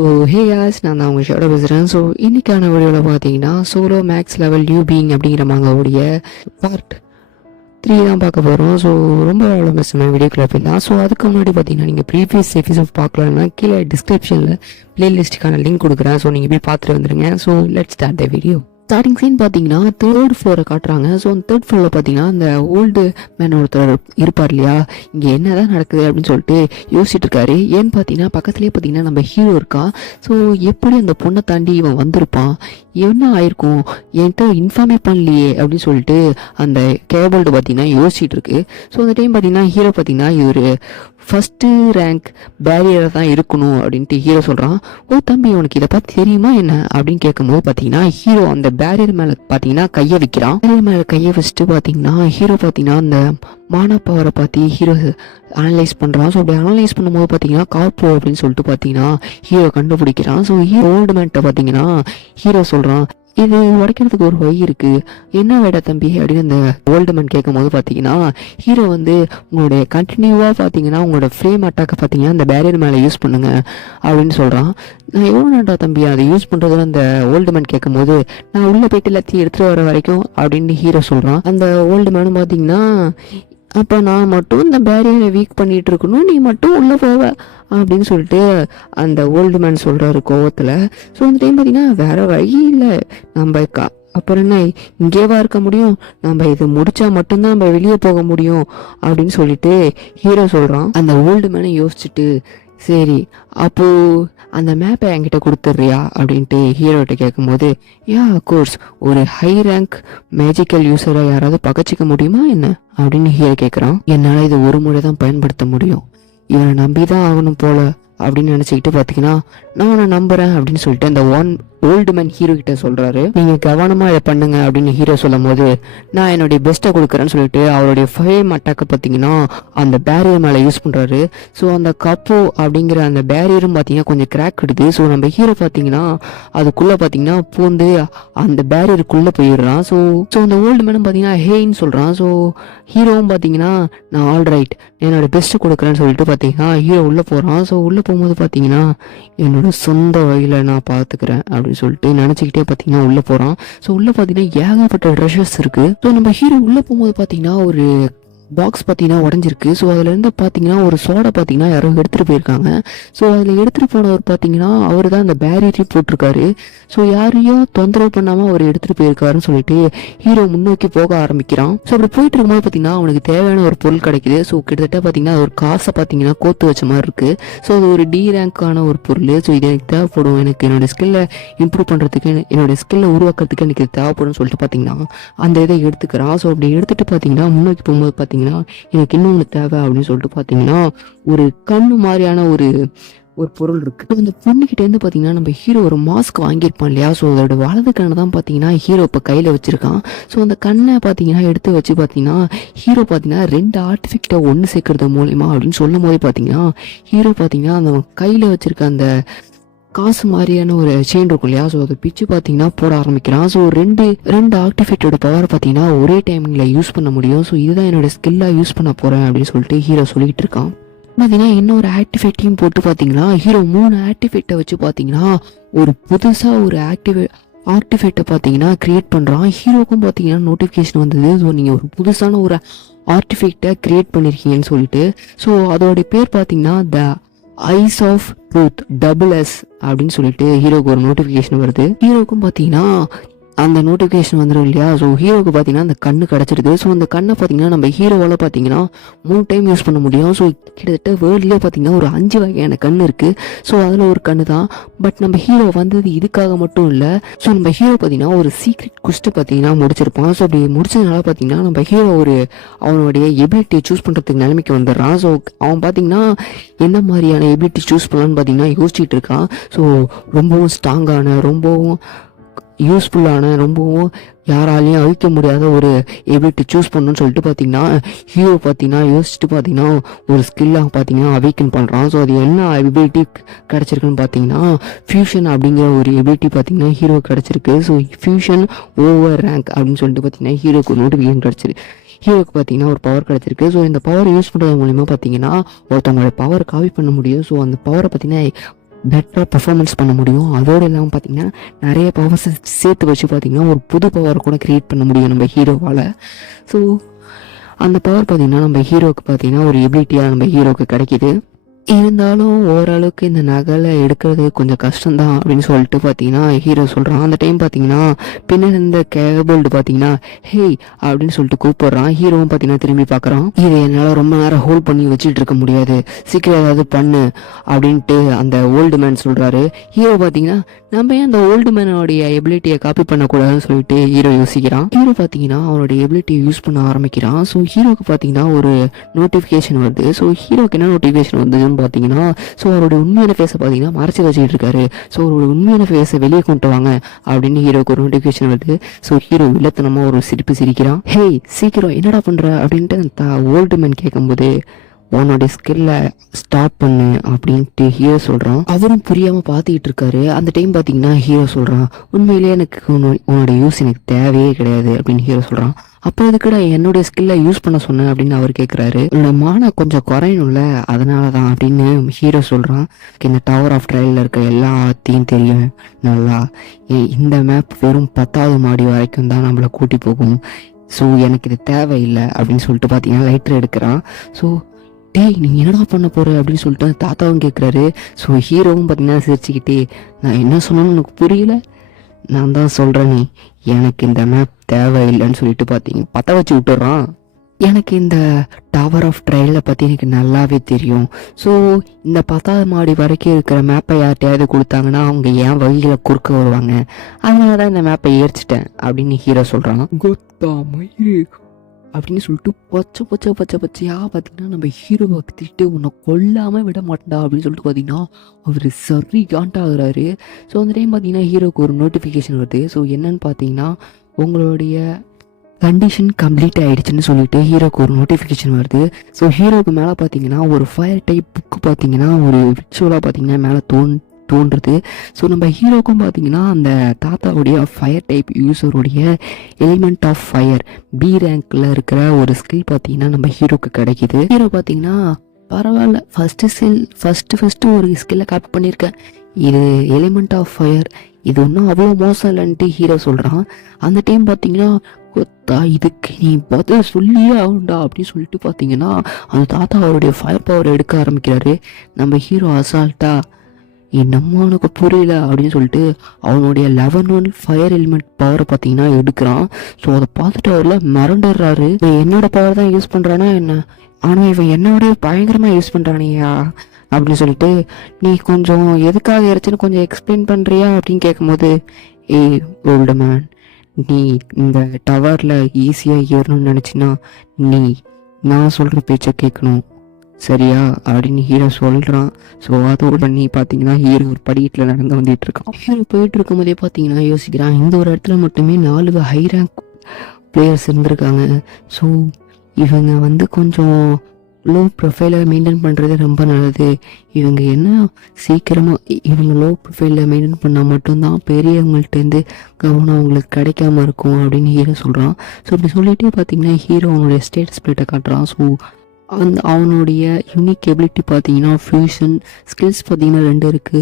So ஹே யாஸ், நான் தான் உங்கள் ஷோட பேசுகிறேன். ஸோ இன்றைக்கான வீடியோவில் பார்த்தீங்கன்னா solo maths level new being அப்படிங்கிற மாங்காவுடைய பார்ட் 3 தான் பார்க்க போகிறோம். ஸோ ரொம்ப எவ்வளோ பேசுகிறேன் வீடியோக்குள்ளே போயிடலாம். ஸோ அதுக்கு முன்னாடி பார்த்தீங்கன்னா நீங்கள் ப்ரீவியஸ் எபிசோட் பார்க்கலன்னா கீழே டிஸ்கிரிப்ஷனில் பிளேலிஸ்ட்டுக்கான லிங்க் கொடுக்குறேன். ஸோ நீங்கள் போய் பார்த்துட்டு வந்துடுங்க. So let's start the video. Starting scene பார்த்தீங்கன்னா 3rd ஃப்ளோரை காட்டுறாங்க. ஸோ அந்த 3rd ஃப்ளோரில் பார்த்தீங்கன்னா அந்த ஓல்டு மேன் ஒருத்தர் இருப்பார் இல்லையா, இங்கே என்ன தான் நடக்குது அப்படின்னு சொல்லிட்டு யோசிச்சுட்டு இருக்காரு. ஏன்னு பார்த்தீங்கன்னா பக்கத்துலேயே பார்த்தீங்கன்னா நம்ம ஹீரோ இருக்கான். ஸோ எப்படி அந்த பொண்ணை தாண்டி இவன் வந்திருப்பான், என்ன ஆயிருக்கும், என்கிட்ட இன்ஃபார்மே பண்ணலையே அப்படின்னு சொல்லிட்டு அந்த கேபிள்டு பார்த்தீங்கன்னா யோசிச்சுட்டு இருக்கு. ஸோ அந்த டைம் பார்த்தீங்கன்னா ஹீரோ பார்த்தீங்கன்னா இது ஃபஸ்ட்டு ரேங்க் பேரியரை தான் இருக்கணும் அப்படின்ட்டு ஹீரோ சொல்கிறான். ஓ தம்பி, உனக்கு இதை பார்த்து தெரியுமா என்ன அப்படின்னு கேட்கும்போது பார்த்தீங்கன்னா ஹீரோ அந்த பேரியர் மேலே பார்த்தீங்கன்னா கையை வைக்கிறான். பேரியர் மேலே கையை வச்சுட்டு பார்த்தீங்கன்னா ஹீரோ பார்த்தீங்கன்னா அந்த மானா பவரை பார்த்து ஹீரோ அனலைஸ் பண்ணுறான். ஸோ அப்படி அனலைஸ் பண்ணும்போது பார்த்தீங்கன்னா காப்போ அப்படின்னு சொல்லிட்டு பார்த்தீங்கன்னா ஹீரோ கண்டுபிடிக்கிறான். ஸோ ஹீரோ ஓல்டு மேன்ட்ட பார்த்தீங்கன்னா ஹீரோ சொல்கிறான், இது உடைக்கிறதுக்கு ஒரு வழி இருக்கு, என்ன வேடா தம்பி அப்படின்னு அந்த ஓல்டு மேன் கேட்கும் போது பார்த்தீங்கன்னா ஹீரோ உங்களுடைய கண்டினியூவாக பார்த்தீங்கன்னா உங்களோட ஃப்ரேம் அட்டாக்கை பார்த்தீங்கன்னா அந்த பேரியர் மேலே யூஸ் பண்ணுங்க அப்படின்னு சொல்கிறான். நான் எவ்வளோ நாட்டா தம்பி அதை யூஸ் பண்ணுறதுன்னு அந்த ஓல்டு மேன் கேட்கும் போது, நான் உள்ளே போயிட்டு எல்லாத்தையும் எடுத்துகிட்டு வர வரைக்கும் அப்படின்னு ஹீரோ சொல்கிறான். அந்த ஓல்டு மேனும் பார்த்தீங்கன்னா, அப்போ நான் மட்டும் இந்த பேரியரை வீக் பண்ணிட்டு இருக்கணும், நீ மட்டும் உள்ளே போவ அப்படின்னு சொல்லிட்டு அந்த ஓல்டு மேன் சொல்கிறாரு கோவத்தில். ஸோ அந்த டைம் பார்த்தீங்கன்னா வேற வழி இல்லை, நம்ம அப்புறம் என்ன இங்கேவா இருக்க முடியும், நம்ம இது முடிச்சா மட்டும்தான் நம்ம வெளியே போக முடியும் அப்படின்னு சொல்லிட்டு ஹீரோ சொல்கிறான். அந்த ஓல்டு மேனை யோசிச்சுட்டு, சரி அப்போ அந்த மேப்பை என்கிட்ட கொடுத்துட்றியா அப்படின்ட்டு ஹீரோட்ட கேட்கும்போது, யா அஃப்கோர்ஸ், ஒரு ஹை ரேங்க் மேஜிக்கல் யூஸரை யாராவது பகச்சிக்க முடியுமா என்ன அப்படின்னு ஹீரோ கேட்குறான். என்னால் இது ஒரு முறை தான் பயன்படுத்த முடியும், இவனை நம்பி தான் ஆகணும் போல அப்படின்னு நினச்சிக்கிட்டு பார்த்தீங்கன்னா நான் உன்னை நம்புறேன் அப்படின்னு சொல்லிட்டு அந்த ஓல்டு மேன் ஹீரோ கிட்ட சொல்றாரு. நீங்க கவனமா இதை பண்ணுங்க அப்படின்னு ஹீரோ சொல்லும் போது, நான் என்னுடைய பெஸ்ட்டை கொடுக்குறேன்னு சொல்லிட்டு அவருடைய ஃபேம் அட்டாக்கை பார்த்தீங்கன்னா அந்த பேரியர் மேலே யூஸ் பண்றாரு. ஸோ அந்த கப்போ அப்படிங்கிற அந்த பேரியரும் பார்த்தீங்கன்னா கொஞ்சம் கிராக் விடுது. ஸோ நம்ம ஹீரோ பார்த்தீங்கன்னா அதுக்குள்ள பார்த்தீங்கன்னா பூந்து அந்த பேரியருக்குள்ள போயிடுறான். ஸோ அந்த ஓல்டு மேனும் பார்த்தீங்கன்னா ஹேன்னு சொல்றான். ஸோ ஹீரோவும் பார்த்தீங்கன்னா நான் ஆல்ரைட் என்னோட பெஸ்ட்டை கொடுக்குறேன்னு சொல்லிட்டு பார்த்தீங்கன்னா ஹீரோ உள்ள போறான். ஸோ உள்ள போகும்போது பார்த்தீங்கன்னா என்னோட சொந்த வழியில நான் பார்த்துக்கிறேன் அப்படின்னு சொல்லிட்டு நினச்சிக்கிட்டே பார்த்தீங்கன்னா உள்ளே போகிறான். ஸோ உள்ளே பார்த்தீங்கன்னா ஏகப்பட்ட ட்ரெஷர்ஸ் இருக்குது. ஸோ நம்ம ஹீரோ உள்ளே போகும்போது பார்த்தீங்கன்னா ஒரு பாக்ஸ் பார்த்தீங்கன்னா உடஞ்சிருக்கு. ஸோ அதுலேருந்து பார்த்தீங்கன்னா ஒரு சோடா பார்த்தீங்கன்னா யாரோ எடுத்துகிட்டு போயிருக்காங்க. ஸோ அதில் எடுத்துகிட்டு போனவர் பார்த்தீங்கன்னா அவர் தான் அந்த பேரியரையும் போட்டிருக்காரு. ஸோ யாரையும் தொந்தரவு பண்ணாமல் அவர் எடுத்துகிட்டு போயிருக்காருன்னு சொல்லிட்டு ஹீரோ முன்னோக்கி போக ஆரம்பிக்கிறான். ஸோ அப்படி போயிட்டு இருக்கும்போது பார்த்தீங்கன்னா அவனுக்கு தேவையான ஒரு பொருள் கிடைக்குது. ஸோ கிட்டத்தட்ட பார்த்தீங்கன்னா ஒரு காசை பார்த்தீங்கன்னா கோத்து வச்ச மாதிரி இருக்குது. ஸோ அது ஒரு டி ரேங்க்கான ஒரு பொருள். ஸோ இது எனக்கு தேவைப்படும், எனக்கு என்னோடய ஸ்கில்லை இம்ப்ரூவ் பண்ணுறதுக்கு, என்னோடய ஸ்கில்லை உருவாக்குறதுக்கு எனக்கு இது தேவைப்படும் சொல்லிட்டு பார்த்தீங்கன்னா அந்த இதை எடுத்துக்கிறான். ஸோ அப்படி எடுத்துகிட்டு பார்த்தீங்கன்னா முன்னோக்கி போகும்போது பார்த்தீங்கன்னா எனக்கு இன்னொன்று தேவை அப்படின்னு சொல்லிட்டு பார்த்தீங்கன்னா ஒரு கண்ணு மாதிரியான ஒரு பொருள் இருக்கு. அந்த பொண்ணுகிட்ட இருந்து பார்த்தீங்கன்னா நம்ம ஹீரோ ஒரு மாஸ்க் வாங்கியிருப்பான் இல்லையா. ஸோ அதோட வலது கண்ணை தான் பார்த்தீங்கன்னா ஹீரோ இப்போ கையில் வச்சிருக்கான். ஸோ அந்த கண்ணை பார்த்தீங்கன்னா எடுத்து வச்சு பார்த்தீங்கன்னா ஹீரோ பார்த்தீங்கன்னா 2 ஆர்டிஃபெக்டை ஒன்று சேர்க்கறது மூலியமா அப்படின்னு சொல்லும் போது பார்த்தீங்கன்னா ஹீரோ பார்த்தீங்கன்னா அந்த கையில் வச்சிருக்க அந்த காசு மாதிரியான ஒரு செயின் இருக்கும் இல்லையா. ஸோ அதை பிச்சு பார்த்தீங்கன்னா போட ஆரம்பிக்கிறான். ஸோ ரெண்டு ஆர்டிஃபெக்டோட பவர் பார்த்தீங்கன்னா ஒரே டைமிங்கில் யூஸ் பண்ண முடியும். ஸோ இதுதான் என்னோட ஸ்கில்லாக யூஸ் பண்ண போகிறேன் அப்படின்னு சொல்லிட்டு ஹீரோ சொல்லிட்டு இருக்கான். பார்த்தீங்கன்னா இன்னொரு ஆக்டிவேட்டையும் போட்டு பார்த்தீங்கன்னா ஹீரோ 3 ஆக்டிவேட்டை வச்சு பார்த்தீங்கன்னா ஒரு புதுசாக ஒரு ஆர்டிஃபெக்டை பார்த்தீங்கன்னா கிரியேட் பண்ணுறான். ஹீரோக்கும் பார்த்தீங்கன்னா நோட்டிஃபிகேஷன் வந்தது. ஸோ நீங்கள் ஒரு புதுசான ஒரு ஆர்டிஃபெக்டை கிரியேட் பண்ணியிருக்கீங்கன்னு சொல்லிட்டு. ஸோ அதோடைய பேர் பார்த்தீங்கன்னா த ஐஸ் ஆஃப் ட்ரூத் SS அப்படின்னு சொல்லிட்டு ஹீரோக்கு ஒரு நோட்டிஃபிகேஷன் வருது. ஹீரோக்கும் பார்த்தீங்கன்னா அந்த நோட்டிஃபிகேஷன் வந்துடும் இல்லையா. ஸோ ஹீரோக்கு பார்த்தீங்கன்னா அந்த கண்ணு கிடச்சிருது. ஸோ அந்த கண்ணை பார்த்தீங்கன்னா நம்ம ஹீரோவால் பார்த்தீங்கன்னா 3 டைம் யூஸ் பண்ண முடியும். ஸோ கிட்டத்தட்ட வேர்ல்ட்லேயே பார்த்தீங்கன்னா ஒரு 5 வகையான கண்ணு இருக்குது. ஸோ அதில் ஒரு கண்ணு தான். பட் நம்ம ஹீரோ வந்தது இதுக்காக மட்டும் இல்லை. ஸோ நம்ம ஹீரோ பார்த்தீங்கன்னா ஒரு சீக்ரெட் குஸ்ட்டை பார்த்தீங்கன்னா முடிச்சிருப்பான். ஸோ அப்படி முடிச்சதுனால பார்த்தீங்கன்னா நம்ம ஹீரோ அவனுடைய எபிலிட்டியை சூஸ் பண்ணுறதுக்கு நிலைமைக்கு வந்துடுறான். ஸோ அவன் பார்த்தீங்கன்னா என்ன மாதிரியான எபிலிட்டி சூஸ் பண்ணலான்னு பார்த்தீங்கன்னா யோசிச்சுட்டு இருக்கான். ஸோ ரொம்பவும் ஸ்ட்ராங்கான, ரொம்பவும் யூஸ்ஃபுல்லான, ரொம்பவும் யாராலையும் அழிக்க முடியாத ஒரு எபிலிட்டி சூஸ் பண்ணணும்னு சொல்லிட்டு பார்த்தீங்கன்னா ஹீரோ பார்த்தீங்கன்னா யோசிச்சுட்டு பார்த்தீங்கன்னா ஒரு ஸ்கில்லாக பார்த்தீங்கன்னா அவேக்கன் பண்ணுறான். ஸோ அது என்ன எபிலிட்டி கிடச்சிருக்குன்னு பார்த்தீங்கன்னா ஃபியூஷன் அப்படிங்கிற ஒரு எபிலிட்டி பார்த்தீங்கன்னா ஹீரோ கிடச்சிருக்கு. ஸோ ஃபியூஷன் ஓவர் ரேங்க் அப்படின்னு சொல்லிட்டு பார்த்தீங்கன்னா ஹீரோக்கு ஒரு நோட்டிஃபிகேஷன் கிடச்சிருக்கு. ஹீரோக்கு பார்த்தீங்கன்னா ஒரு பவர் கிடச்சிருக்கு. ஸோ இந்த பவர் யூஸ் பண்ணுறது மூலிமா பார்த்தீங்கன்னா ஒருத்தவங்களோட பவர் காப்பி பண்ண முடியும். ஸோ அந்த பவரை பார்த்தீங்கன்னா பெட்டராக பெர்ஃபார்மன்ஸ் பண்ண முடியும். அதோடு இல்லாமல் பார்த்தீங்கன்னா நிறைய பவர்ஸை சேர்த்து வச்சு பார்த்தீங்கன்னா ஒரு புது பவர் கூட க்ரியேட் பண்ண முடியும் நம்ம ஹீரோவால். ஸோ அந்த பவர் பார்த்தீங்கன்னா நம்ம ஹீரோவுக்கு பார்த்தீங்கன்னா ஒரு எபிலிட்டியாக நம்ம ஹீரோவுக்கு கிடைக்கிது. இருந்தாலும் ஓரளவுக்கு இந்த நகலை எடுக்கிறது கொஞ்சம் கஷ்டம்தான் அப்படின்னு சொல்லிட்டு பார்த்தீங்கன்னா ஹீரோ சொல்கிறான். அந்த டைம் பார்த்தீங்கன்னா பின்னாடி இருந்த கேபிள்டு பார்த்தீங்கன்னா ஹேய் அப்படின்னு சொல்லிட்டு கூப்பிடுறான். ஹீரோவும் பார்த்தீங்கன்னா திரும்பி பார்க்குறான். இது என்னால் ரொம்ப நேரம் ஹோல்ட் பண்ணி வச்சுட்டு இருக்க முடியாது, சீக்கிரம் ஏதாவது பண்ணு அப்படின்ட்டு அந்த ஓல்டு மேன் சொல்கிறாரு. ஹீரோ பார்த்தீங்கன்னா நம்ம ஏன் அந்த ஓல்டு மேனோடைய எபிலிட்டியை காப்பி பண்ணக்கூடாதுன்னு சொல்லிட்டு ஹீரோ யோசிக்கிறான். ஹீரோ பார்த்தீங்கன்னா அவனுடைய எபிலிட்டியை யூஸ் பண்ண ஆரம்பிக்கிறான். ஸோ ஹீரோக்கு பார்த்தீங்கன்னா ஒரு நோட்டிஃபிகேஷன் வருது. ஸோ ஹீரோக்கு என்ன நோட்டிஃபிகேஷன் வந்ததுன்னு பார்த்தீங்கன்னா ஸோ அவருடைய உண்மையான ஃபேஸை பார்த்தீங்கன்னா மறைச்சி வச்சுட்டு இருக்காரு. ஸோ அவரோட உண்மையான ஃபேஸை வெளியே கொண்டு வாங்க அப்படின்னு ஹீரோக்கு ஒரு நோட்டிஃபிகேஷன் வருது. ஸோ ஹீரோ வில்லத்தனமா ஒரு சிரிப்பு சிரிக்கிறான். ஹேய் சீக்கிரம் என்னடா பண்ற அப்படின்ட்டு அந்த ஓல்டு மேன் கேட்கும்போது உன்னோட ஸ்கில்ல ஸ்டார்ட் பண்ணு அப்படின்ட்டு ஹீரோ சொல்றான். அவரும் புரியாம பார்த்துக்கிட்டு இருக்காரு. அந்த டைம் பார்த்தீங்கன்னா ஹீரோ சொல்றான், உண்மையிலேயே எனக்கு உன்னோட யூஸ் எனக்கு தேவையே கிடையாது அப்படின்னு ஹீரோ சொல்றான். அப்போ அதுக்கூட என்னுடைய ஸ்கில்லை யூஸ் பண்ண சொன்னேன் அப்படின்னு அவர் கேட்குறாரு. என்னோட மானம் கொஞ்சம் குறையணும்ல, அதனால தான் அப்படின்னு ஹீரோ சொல்கிறான். இந்த டவர் ஆஃப் ட்ரையலில் இருக்க எல்லாத்தையும் தெரியும் நல்லா. இந்த மேப் வெறும் 10வது மாடி வரைக்கும் தான் நம்மளை கூட்டி போகும். ஸோ எனக்கு இது தேவையில்லை அப்படின்னு சொல்லிட்டு பார்த்தீங்கன்னா லைட்டர் எடுக்கிறான். ஸோ டேய் நீ என்னடா பண்ண போகிற அப்படின்னு சொல்லிட்டு தாத்தாவும் கேட்குறாரு. ஸோ ஹீரோவும் பார்த்தீங்கன்னா சிரிச்சுக்கிட்டே நான் என்ன சொன்னாலும் எனக்கு புரியல, நான் தான் சொல்கிறேன் நீ எனக்கு இந்த மேப் தேவையில்லைன்னு சொல்லிட்டு பார்த்தீங்க பற்ற வச்சு விட்டுறான். எனக்கு இந்த டவர் ஆஃப் ட்ரையலை பற்றி எனக்கு நல்லாவே தெரியும். ஸோ இந்த 10வது மாடி வரைக்கும் இருக்கிற மேப்பை யார்கிட்டையாவது கொடுத்தாங்கன்னா அவங்க ஏன் வகைகளை குறுக்க வருவாங்க, அதனால தான் இந்த மேப்பை ஏறிச்சிட்டேன் அப்படின்னு ஹீரோ சொல்கிறான். கொத்தா மயிறு அப்படின்னு சொல்லிட்டு பச்சையாக பார்த்தீங்கன்னா நம்ம ஹீரோவை திட்டு உன்னை கொல்லாமல் விட மாட்டேன்டா அப்படின்னு சொல்லிட்டு பார்த்தீங்கன்னா அவர் சரி காண்டாகிறாரு. ஸோ அந்த டைம் பார்த்தீங்கன்னா ஹீரோக்கு ஒரு நோட்டிஃபிகேஷன் வருது. ஸோ என்னன்னு பார்த்தீங்கன்னா உங்களுடைய கண்டிஷன் கம்ப்ளீட் ஆகிடுச்சுன்னு சொல்லிட்டு ஹீரோக்கு ஒரு நோட்டிஃபிகேஷன் வருது. ஸோ ஹீரோக்கு மேலே பார்த்தீங்கன்னா ஒரு ஃபயர் டைப் புக்கு பார்த்தீங்கன்னா ஒரு விர்ச்சுவலாக பார்த்தீங்கன்னா மேலே தோன்றுது. ஸோ நம்ம ஹீரோக்கும் பார்த்தீங்கன்னா அந்த தாத்தாவுடைய ஃபயர் டைப் யூஸருடைய எலிமெண்ட் ஆஃப் ஃபயர் பி ரேங்க்ல இருக்கிற ஒரு ஸ்கில் பார்த்தீங்கன்னா நம்ம ஹீரோக்கு கிடைக்கிது. ஹீரோ பார்த்தீங்கன்னா பரவாயில்ல ஃபஸ்ட்டு ஒரு ஸ்கில்லை காப்பி பண்ணியிருக்கேன், இது எலிமெண்ட் ஆஃப் ஃபயர், இது ஒன்றும் அவ்வளோ மோசம் இல்லைன்ட்டு ஹீரோ சொல்கிறான். அந்த டைம் பார்த்தீங்கன்னா கொத்தா இதுக்கு நீ பதில் சொல்லியே ஆகுண்டா அப்படின்னு சொல்லிட்டு பார்த்தீங்கன்னா அந்த தாத்தா அவருடைய ஃபயர் பவர் எடுக்க ஆரம்பிக்கிறாரு. நம்ம ஹீரோ அசால்ட்டா என்னம்மா உனக்கு புரியல அப்படின்னு சொல்லிட்டு அவனுடைய 11 ஃபயர் எலிமெண்ட் பவரை பார்த்தீங்கன்னா எடுக்கிறான். ஸோ அதை பார்த்துட்டு அவரில் மிரண்டுறாரு. இவன் என்னோட பவர் தான் யூஸ் பண்ணுறானா என்ன, ஆனால் இவன் என்னோடய பயங்கரமாக யூஸ் பண்ணுறானியா அப்படின்னு சொல்லிட்டு நீ கொஞ்சம் எதுக்காக இறைச்சின்னு கொஞ்சம் எக்ஸ்பிளைன் பண்ணுறியா அப்படின்னு கேட்கும்போது ஏய் ஓல்டு மேன், நீ இந்த டவரில் ஈஸியாக ஏறணும்னு நினச்சின்னா நீ நான் சொல்கிற பேச்சை கேட்கணும் சரியா அப்படின்னு ஹீரோ சொல்கிறான். ஸோ அதோட பண்ணி பார்த்தீங்கன்னா ஹீரோ ஒரு படிக்கட்டில் நடந்து வந்துட்டு இருக்கான். ஹீரோ போயிட்டு இருக்கும் போதே பார்த்தீங்கன்னா யோசிக்கிறான், இந்த ஒரு இடத்துல மட்டுமே 4 ஹை ரேங்க் பிளேயர்ஸ் இருந்திருக்காங்க. ஸோ இவங்க கொஞ்சம் லோ ப்ரொஃபைலை மெயின்டைன் பண்ணுறது ரொம்ப நல்லது. இவங்க என்ன சீக்கிரமாக இவங்க லோ ப்ரொஃபைலில் மெயின்டைன் பண்ணால் மட்டும்தான் பெரியவங்கள்ட்டேருந்து கவனம் அவங்களுக்கு கிடைக்காம இருக்கும் அப்படின்னு ஹீரோ சொல்கிறான். ஸோ இப்படி சொல்லிகிட்டே பார்த்தீங்கன்னா ஹீரோ அவனுடைய ஸ்டேட்டஸ் பிளேட்டை காட்டுறான். ஸோ அவனுடைய யூனிக் எபிலிட்டி பார்த்தீங்கன்னா ஃபியூஷன் ஸ்கில்ஸ் பார்த்தீங்கன்னா 2 இருக்குது,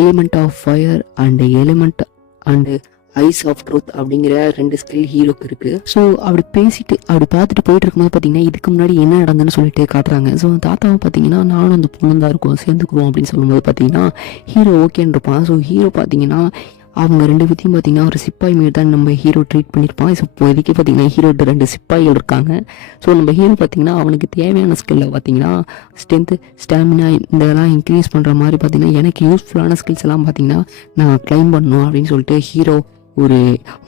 element of fire and element and ice of truth அப்படிங்கிற 2 ஸ்கில் ஹீரோக்கு இருக்குது. ஸோ அப்படி பார்த்துட்டு போயிட்டு இருக்கும்போது பார்த்தீங்கன்னா இதுக்கு முன்னாடி என்ன நடந்ததுன்னு சொல்லிட்டு காட்டுறாங்க. ஸோ தாத்தாவை பார்த்தீங்கன்னா நானும் அந்த பொண்ணு தான் இருக்கும் சேர்ந்துக்குவோம் அப்படின்னு சொல்லும்போது பார்த்தீங்கன்னா ஹீரோ ஓகேன்னு இருப்பான். ஸோ ஹீரோ பார்த்தீங்கன்னா அவங்க 2 பேத்தையும் பார்த்தீங்கன்னா ஒரு சிப்பாய் மாரி தான் நம்ம ஹீரோ ட்ரீட் பண்ணியிருப்பான். ஸோ இப்போதைக்கு பார்த்தீங்கன்னா ஹீரோட்ட 2 சிப்பாய்கள் இருக்காங்க. ஸோ நம்ம ஹீரோ பார்த்தீங்கன்னா அவனுக்கு தேவையான ஸ்கில்லை பார்த்தீங்கன்னா ஸ்ட்ரென்த்து ஸ்டாமினா இதெல்லாம் இன்க்ரீஸ் பண்ணுற மாதிரி பார்த்தீங்கன்னா எனக்கு யூஸ்ஃபுல்லான ஸ்கில்ஸ் எல்லாம் பார்த்தீங்கன்னா நான் கிளைம் பண்ணணும் அப்படின்னு சொல்லிட்டு ஹீரோ ஒரு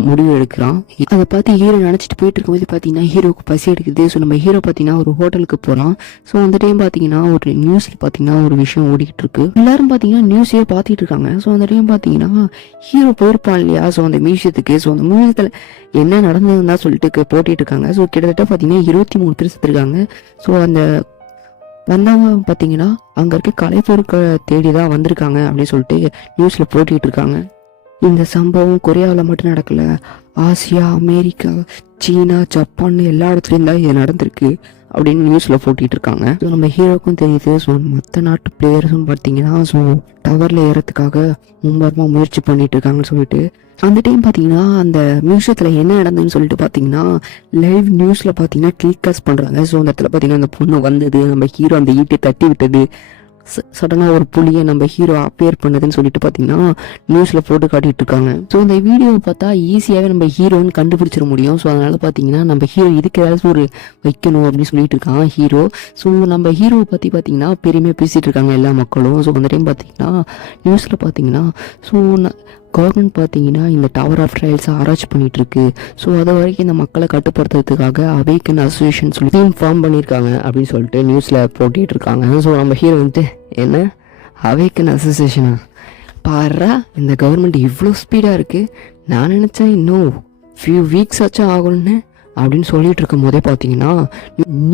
முடிவு எடுக்கிறான். அதை பார்த்து ஹீரோ நினச்சிட்டு போயிட்டு இருக்கும்போது பார்த்தீங்கன்னா ஹீரோக்கு பசி எடுக்குது. ஸோ நம்ம ஹீரோ பார்த்தீங்கன்னா ஒரு ஹோட்டலுக்கு போகிறான். ஸோ அந்த டைம் பார்த்தீங்கன்னா ஒரு நியூஸில் பார்த்தீங்கன்னா ஒரு விஷயம் ஓடிக்கிட்டு இருக்கு. எல்லாரும் பார்த்தீங்கன்னா நியூஸே பார்த்துட்டு இருக்காங்க. ஸோ அந்த டைம் பார்த்தீங்கன்னா ஹீரோ போயிருப்பான் இல்லையா, ஸோ அந்த மியூசியத்துக்கு. ஸோ அந்த மியூசியத்தில் என்ன நடந்ததுன்னு தான் சொல்லிட்டு போட்டிட்டு இருக்காங்க. ஸோ கிட்டத்தட்ட பார்த்தீங்கன்னா 23 பேர் செத்துருக்காங்க. ஸோ அந்த வந்தவங்க பார்த்தீங்கன்னா அங்கே இருக்க கலைப்பொருட்களை தேடி தான் வந்திருக்காங்க அப்படின்னு சொல்லிட்டு நியூஸில் போட்டிகிட்டு இருக்காங்க. இந்த சம்பவம் கொரியாவில் மட்டும் நடக்கலை, ஆசியா, அமெரிக்கா, சீனா, ஜப்பான் எல்லா இடத்துலையும் தான் இது நடந்திருக்கு அப்படின்னு நியூஸில் போட்டிட்டு இருக்காங்க. ஸோ நம்ம ஹீரோக்கும் தெரியுது. ஸோ மற்ற நாட்டு பிளேயர்ஸும் பார்த்தீங்கன்னா ஸோ டவரில் ஏறத்துக்காக மும்மரமாக முயற்சி பண்ணிட்டு இருக்காங்கன்னு சொல்லிட்டு அந்த டைம் பார்த்தீங்கன்னா அந்த மியூசியத்தில் என்ன நடந்ததுன்னு சொல்லிட்டு பார்த்தீங்கன்னா லைவ் நியூஸில் பார்த்தீங்கன்னா டெலிகாஸ்ட் பண்ணுறாங்க. ஸோ அந்த இடத்துல பார்த்தீங்கன்னா அந்த பொண்ணு வந்தது, நம்ம ஹீரோ அந்த ஈட்டை தட்டி விட்டது, சடனாக ஒரு புலியை நம்ம ஹீரோ அப்பேர் பண்ணதுன்னு சொல்லிட்டு பார்த்தீங்கன்னா நியூஸில் போட்டு காட்டிட்டு இருக்காங்க. ஸோ இந்த வீடியோவை பார்த்தா ஈஸியாகவே நம்ம ஹீரோன்னு கண்டுபிடிச்சிட முடியும். ஸோ அதனால் பார்த்தீங்கன்னா நம்ம ஹீரோ இதுக்கு ஏதாச்சும் ஒரு வைக்கணும் அப்படின்னு சொல்லிட்டு இருக்கான் ஹீரோ. ஸோ நம்ம ஹீரோவை பற்றி பார்த்தீங்கன்னா பெருமையாக பேசிகிட்டு இருக்காங்க எல்லா மக்களும். ஸோ அந்த டைம் பார்த்தீங்கன்னா நியூஸில் பார்த்தீங்கன்னா ஸோ கவர்மெண்ட் பார்த்தீங்கன்னா இந்த டவர் ஆஃப் ட்ரையல்ஸை ஆராய்ச்சி பண்ணிட்டு இருக்கு. ஸோ அது வரைக்கும் இந்த மக்களை கட்டுப்படுத்துறதுக்காக அவேக்கன் அசோசியேஷன் சொல்லி டீம் ஃபார்ம் பண்ணியிருக்காங்க அப்படின்னு சொல்லிட்டு நியூஸில் போட்டிகிட்டு இருக்காங்க. ஸோ நம்ம ஹீரோ வந்துட்டு என்ன அவேக்கன் அசோசியேஷனா பாரா, இந்த கவர்மெண்ட் இவ்வளோ ஸ்பீடாக இருக்குது, நான் நினச்சேன் இன்னும் ஃபியூ வீக்ஸ் ஆச்சும் ஆகணும்னு அப்படின்னு சொல்லிட்டு இருக்கும் போதே பார்த்தீங்கன்னா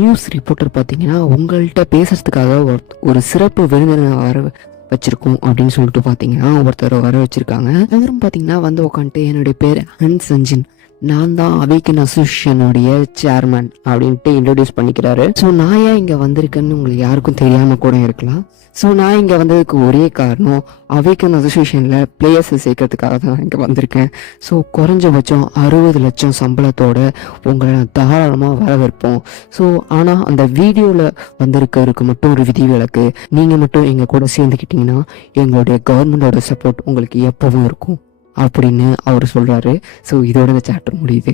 நியூஸ் ரிப்போர்ட்டர் பார்த்தீங்கன்னா உங்கள்கிட்ட பேசுறதுக்காக ஒரு சிறப்பு விருந்தினர் வர வச்சிருக்கோம் அப்படின்னு சொல்லிட்டு பார்த்தீங்கன்னா ஒருத்தர் வர வச்சிருக்காங்க. அவரும் பார்த்தீங்கன்னா வந்து உட்காந்துட்டு என்னுடைய பேர் ஹன்ஸ் சஞ்சின், நான் தான் அவேக்கன் அசோசியேஷனுடைய சேர்மேன் அப்படின்ட்டு இன்ட்ரோடியூஸ் பண்ணிக்கிறாரு. ஸோ நான் ஏன் இங்கே வந்திருக்கேன்னு உங்களுக்கு யாருக்கும் தெரியாமல் கூட இருக்கலாம். ஸோ நான் இங்கே வந்ததுக்கு ஒரே காரணம் அவேக்கன் அசோசியேஷனில் பிளேயர்ஸை சேர்க்கறதுக்காக தான் இங்கே வந்திருக்கேன். ஸோ குறைஞ்சபட்சம் 60 லட்சம் சம்பளத்தோட உங்களை நான் தாராளமாக வரவேற்போம். ஸோ ஆனால் அந்த வீடியோவில் வந்திருக்கிறதுக்கு மட்டும் ஒரு விதிவிலக்கு, நீங்கள் மட்டும் எங்கள் கூட சேர்ந்துக்கிட்டிங்கன்னா எங்களுடைய கவர்மெண்டோட சப்போர்ட் உங்களுக்கு எப்பவும் இருக்கும் அப்படின்னு அவர் சொல்கிறாரு. ஸோ இதோட இந்த சாப்டர் முடியுது.